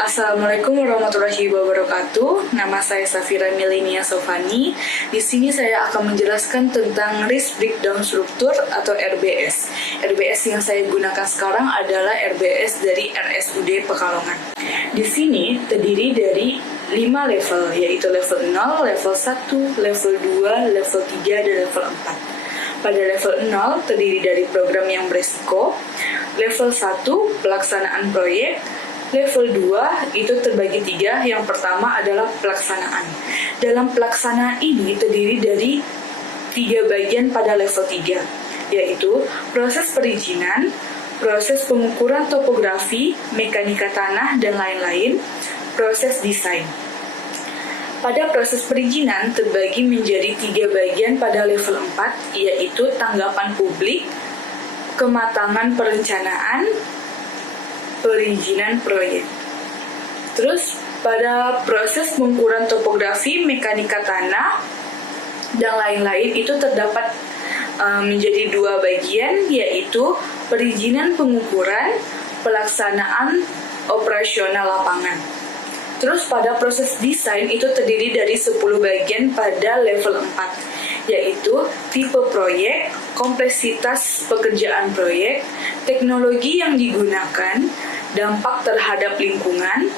Assalamualaikum warahmatullahi wabarakatuh. Nama saya Safira Milinia Sofani. Di sini saya akan menjelaskan tentang risk breakdown struktur atau RBS. RBS yang saya gunakan sekarang adalah RBS dari RSUD Pekalongan. Di sini terdiri dari 5 level, yaitu level 0, level 1, level 2, level 3, dan level 4. Pada level 0 terdiri dari program yang beresiko. Level 1 pelaksanaan proyek. Level 2 itu terbagi 3. Yang pertama adalah pelaksanaan. Dalam pelaksanaan ini terdiri dari 3 bagian pada level 3, yaitu proses perizinan, proses pengukuran topografi, mekanika tanah, dan lain-lain, proses desain. Pada proses perizinan terbagi menjadi 3 bagian pada level 4, yaitu tanggapan publik, kematangan perencanaan, perizinan proyek. Terus pada proses pengukuran topografi, mekanika tanah, dan lain-lain itu terdapat menjadi 2 bagian, yaitu perizinan pengukuran, pelaksanaan operasional lapangan. Terus pada proses desain itu terdiri dari 10 bagian pada level 4, yaitu tipe proyek, kompleksitas pekerjaan proyek, teknologi yang digunakan, dampak terhadap lingkungan,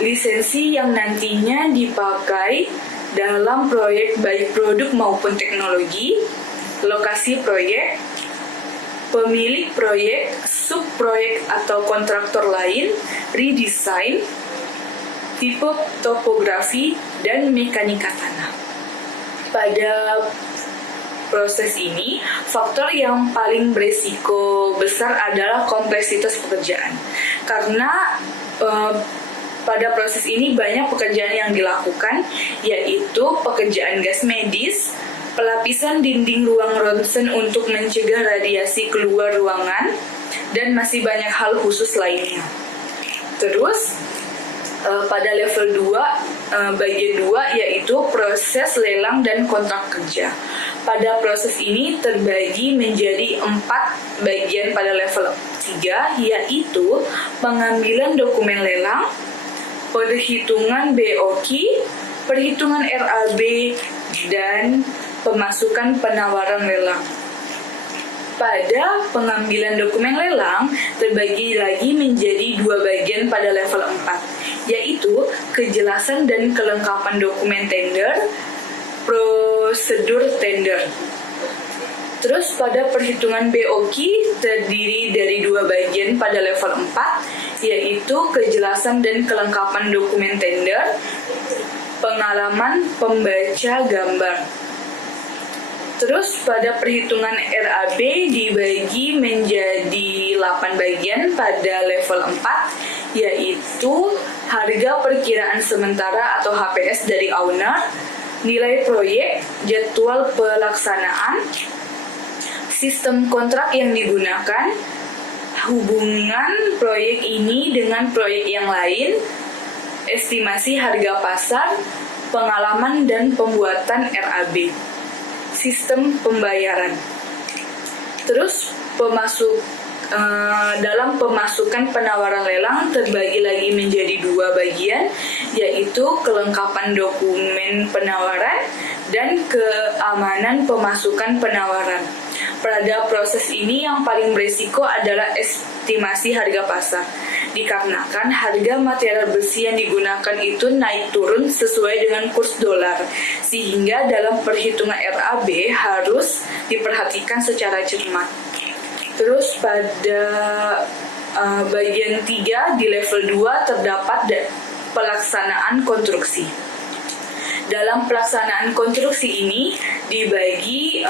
lisensi yang nantinya dipakai dalam proyek baik produk maupun teknologi, lokasi proyek, pemilik proyek, subproyek atau kontraktor lain, redesign, tipe topografi, dan mekanika tanah. Pada proses ini, faktor yang paling berisiko besar adalah kompleksitas pekerjaan. Karena pada proses ini banyak pekerjaan yang dilakukan, yaitu pekerjaan gas medis, pelapisan dinding ruang ronsen untuk mencegah radiasi keluar ruangan, dan masih banyak hal khusus lainnya. Terus, pada level 2, bagian 2 yaitu proses lelang dan kontrak kerja. Pada proses ini terbagi menjadi 4 bagian pada level 3, yaitu pengambilan dokumen lelang, perhitungan BOQ, perhitungan RAB, dan pemasukan penawaran lelang. Pada pengambilan dokumen lelang terbagi lagi menjadi 2 bagian pada level 4, yaitu kejelasan dan kelengkapan dokumen tender, prosedur tender. Terus pada perhitungan BOQ terdiri dari 2 bagian pada level 4, yaitu kejelasan dan kelengkapan dokumen tender, pengalaman pembaca gambar. Terus pada perhitungan RAB dibagi menjadi 8 bagian pada level 4, yaitu harga perkiraan sementara atau HPS dari owner, nilai proyek, jadwal pelaksanaan, sistem kontrak yang digunakan, hubungan proyek ini dengan proyek yang lain, estimasi harga pasar, pengalaman dan pembuatan RAB. Sistem pembayaran. Terus dalam pemasukan penawaran lelang terbagi lagi menjadi 2 bagian, yaitu kelengkapan dokumen penawaran dan keamanan pemasukan penawaran. Pada proses ini yang paling berisiko adalah estimasi harga pasar, dikarenakan harga material besi yang digunakan itu naik turun sesuai dengan kurs dolar, sehingga dalam perhitungan RAB harus diperhatikan secara cermat. Terus pada bagian 3 di level 2 terdapat pelaksanaan konstruksi. Dalam pelaksanaan konstruksi ini dibagi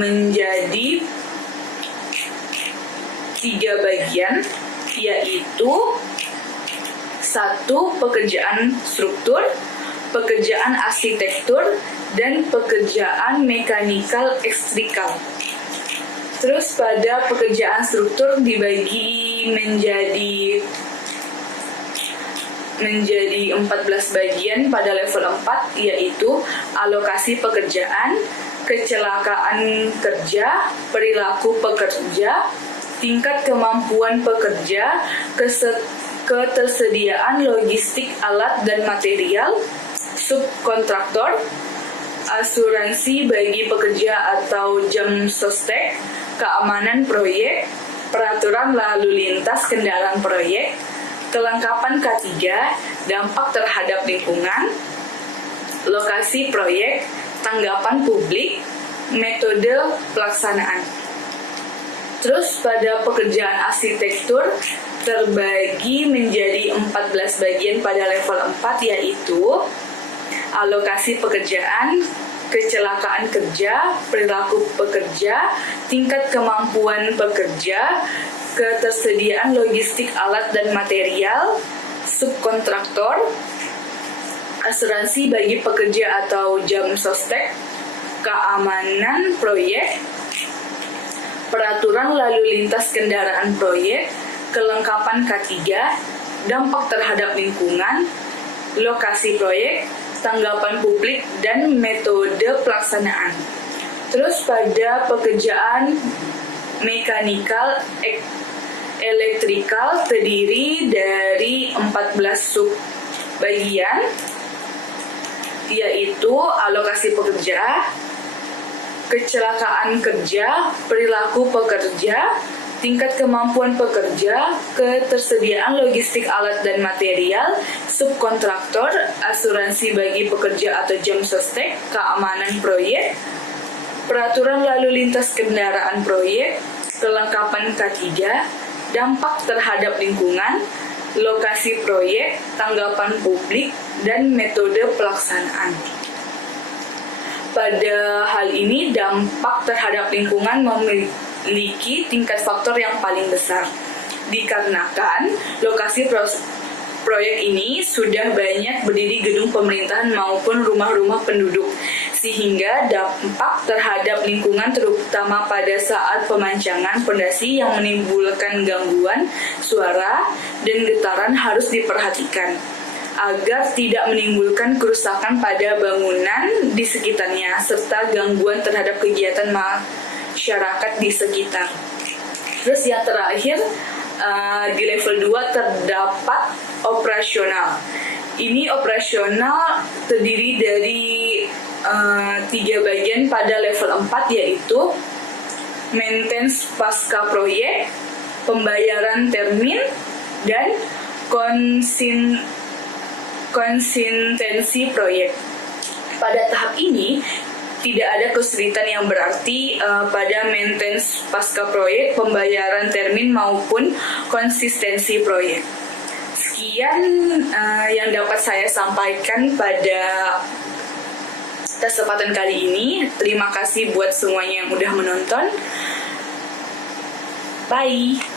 menjadi 3 bagian, yaitu 1 pekerjaan struktur, pekerjaan arsitektur, dan pekerjaan mekanikal ekstrikal. Terus pada pekerjaan struktur dibagi menjadi 14 bagian pada level 4, yaitu alokasi pekerjaan, kecelakaan kerja, perilaku pekerja, tingkat kemampuan pekerja, ketersediaan logistik alat dan material, subkontraktor, asuransi bagi pekerja atau jam sostek, keamanan proyek, peraturan lalu lintas kendaraan proyek, kelengkapan K3, dampak terhadap lingkungan, lokasi proyek, tanggapan publik, metode pelaksanaan. Terus pada pekerjaan arsitektur terbagi menjadi 14 bagian pada level 4, yaitu alokasi pekerjaan, kecelakaan kerja, perilaku pekerja, tingkat kemampuan pekerja, ketersediaan logistik alat dan material, subkontraktor, asuransi bagi pekerja atau jam sostek, keamanan proyek, peraturan lalu lintas kendaraan proyek, kelengkapan K3, dampak terhadap lingkungan, lokasi proyek, tanggapan publik, dan metode pelaksanaan. Terus pada pekerjaan mekanikal elektrikal terdiri dari 14 sub bagian, yaitu alokasi pekerja, kecelakaan kerja, perilaku pekerja, tingkat kemampuan pekerja, ketersediaan logistik alat dan material, subkontraktor, asuransi bagi pekerja atau jam sostek, keamanan proyek, peraturan lalu lintas kendaraan proyek, kelengkapan K3, dampak terhadap lingkungan, lokasi proyek, tanggapan publik, dan metode pelaksanaan. Pada hal ini, dampak terhadap lingkungan memiliki tingkat faktor yang paling besar, dikarenakan lokasi proyek ini sudah banyak berdiri gedung pemerintahan maupun rumah-rumah penduduk, sehingga dampak terhadap lingkungan terutama pada saat pemancangan fondasi yang menimbulkan gangguan suara dan getaran harus diperhatikan agar tidak menimbulkan kerusakan pada bangunan di sekitarnya serta gangguan terhadap kegiatan masyarakat di sekitar. Terus yang terakhir, di level 2 terdapat operasional. Ini operasional terdiri dari 3 bagian pada level 4, yaitu maintenance pasca proyek, pembayaran termin, dan konsistensi proyek. Pada tahap ini, tidak ada kesulitan yang berarti pada maintenance pasca proyek, pembayaran termin, maupun konsistensi proyek. Sekian yang dapat saya sampaikan pada kesempatan kali ini. Terima kasih buat semuanya yang udah menonton. Bye!